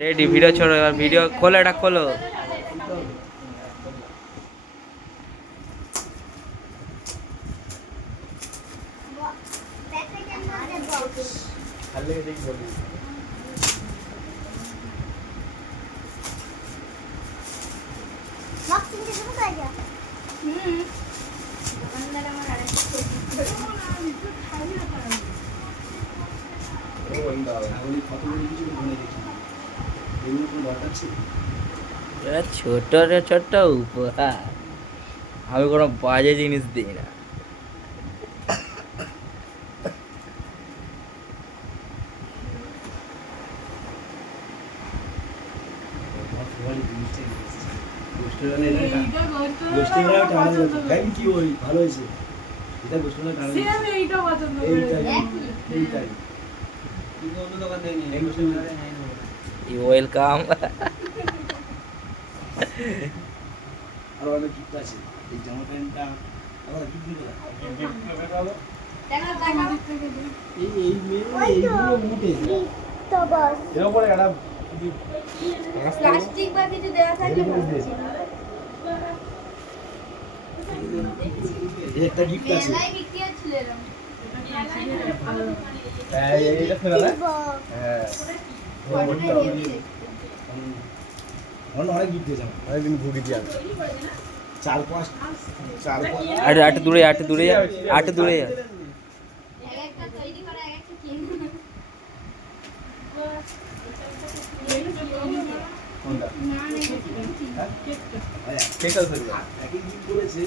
ready video ছোড়ো এবার video খোলো এটা খোলো ছোট ছোট উপহার আমি কোনো বাজে জিনিস দিই না ওয়েলকাম আর অনেক গিফট আছে এই জামা প্যান্টটা আবার গিফট দিতে এই এইগুলো মুটে তো বস এর উপরে একটা প্লাস্টিক বা কিছু দেওয়া থাকলে একটা গিফট আছে মেলাই বিক্রি হচ্ছিল এরকম এইটা ফেলা না হ্যাঁ অনেক গিফট দিয়েছে অনেকদিন ঘুরে দিয়ে আসছে আট দূরে যা একটা তৈরি করা একটা কিন কোনটা কেকটা ধরে একই গিফট করেছে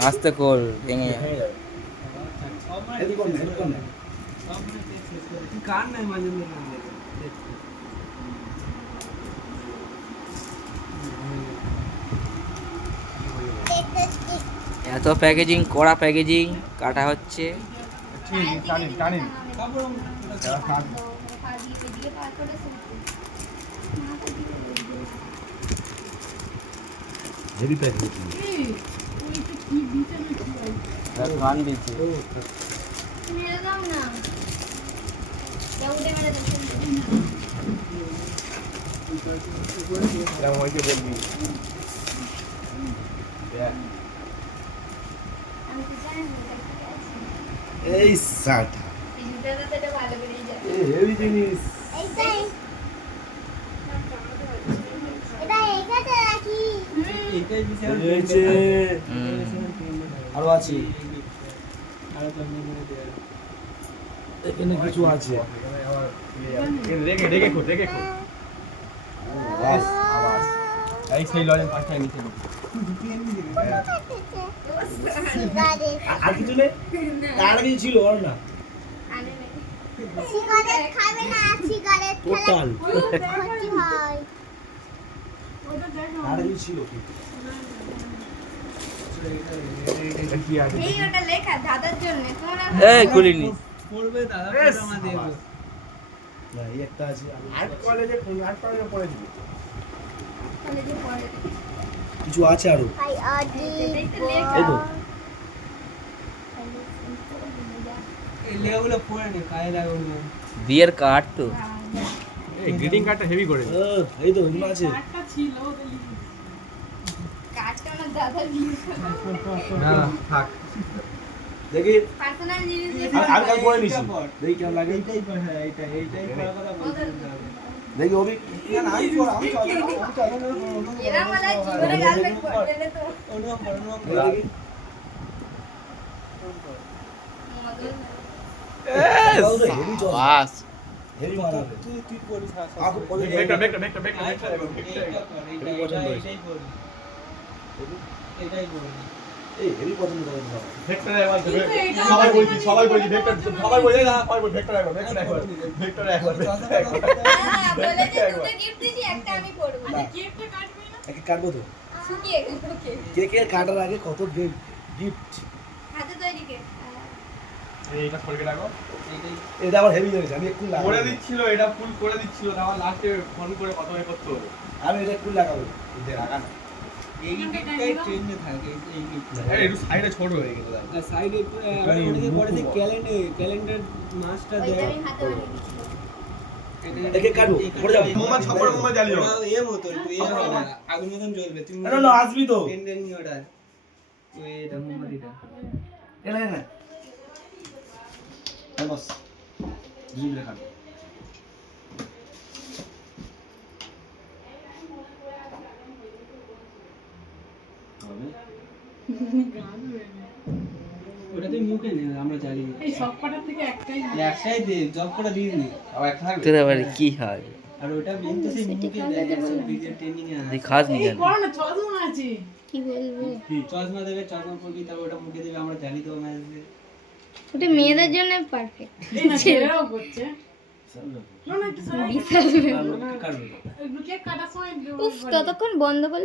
আস্তে কর ভেঙে যাবে এদিকে কোন না কার নাই মাঝে এত প্যাকেজিং করা প্যাকেজিং কাটা হচ্ছে টানিন হেভি প্যাকেজ গান দিচ্ছে মেরে দাও না উঠে মেরে দাও এরকম হইতে বলবি এই শার্ট এটা ভালো করেই যাবে এই হেভি জিনিস এইটাই এটা এইটাতে রাখি এইটাই বিশাল হয়েছে আরো আছে এখানে কিছু আছে রেখে খো বাস আওয়াজ এই সেই লজেন পাঁচটা নিচে আর কিছু নেই আর কিছু ছিল আর না সিগারেট খাবে না সিগারেট টোটাল ক্ষতি হয় আর কিছু ছিল কি এটা কি আছে এই ওটা লেখা দাদার জন্য তোমরা এই খুলিনি পড়বে দাদা পুরো আমার দেব না এই একটা আছে আর্ট কলেজে পড়ে দিবি কলেজে পড়ে কিছু আছে আরো আই আদি এই তো এই লেগুলো পড়ে নে কাজে লাগবে বিয়ের কার্ড তো এই গ্রিটিং কার্ডটা হেভি করে এই তো এগুলো আছে কার্ডটা আমার দাদা দিয়েছে না থাক দেখি পার্সোনাল জিনিস আমি কাল পড়ে নিছি দেখি কেমন লাগে এইটাই পড়ে হ্যাঁ এইটাই পড়ার কথা বলছিলাম দেখি অভি না না আমি চলে এরা মানে জীবনে গার্লফ্রেন্ড পড়তে না তো অনুভব দেখি হেভি চল বাস হেভি মারাবে তুই পড়িস আপু পড়ে এইটাই পড়ি এই হেভি পছন্দ করে না সবাই বলছি ভেক্টর একবার হ্যাঁ বলে যে দুটো গিফট দিছি একটা আমি পড়ব গিফটটা কাটবি না একে কাটবো তো শুকিয়ে গেল ওকে কেকে কাটার আগে কত গিফট হাতে তৈরি কে এইটা সরকে রাখো এইটাই এটা আবার হেভি হয়েছে আমি একটু করে লাগাবো দিচ্ছিল এটা ফুল করে দিচ্ছিল তারপর লাস্টে ফোন করে কত করতে হলো আমি এটা একটু লাগাবো এটা লাগা না এই গিফটটাই ট্রেন্ডে থাকে এই গিফটটা এই একটু সাইডে ছোট হয়ে গেছে আর সাইডে অনেকে পড়ে যে ক্যালেন্ডার মাসটা ওইটা দেয় আমি হাতে বানিয়ে দিচ্ছি একে কাটবো পড়ে যাবো মোবাইল সবার মোবাইল জ্বালিও এ মতো আগুন মতন জ্বলবে তুমি না না আসবি তো পেন নিয়ে ওটা ওই এটা মোমবাতিটা এলা না এই বস জিম রে কাট ওটা তুই মুখে নে আমরা জ্বালিয়ে এই সব কটার থেকে একটাই একটাই দে জব করে দিয়ে দিই আবার একটা থাকবে তোর আবার কি হয় আর ওটা মেন তো সেই মুখে দেয় সব ভিডিও ট্রেনিং এ তুই খাস নি এই কেন করো না চশমা আছে কি বলবো চশমা দেবে চশমা পরবি তারপর ওটা মুখে দেবে আমরা জ্বালি দেবো ম্যাচ দিয়ে ওটা মেয়েদের জন্য পারফেক্ট এই না ছেলেরাও করছে না না একটু সরাই বিশাল কাটবো কেক কাটার সময় উফ ততক্ষণ বন্ধ করলে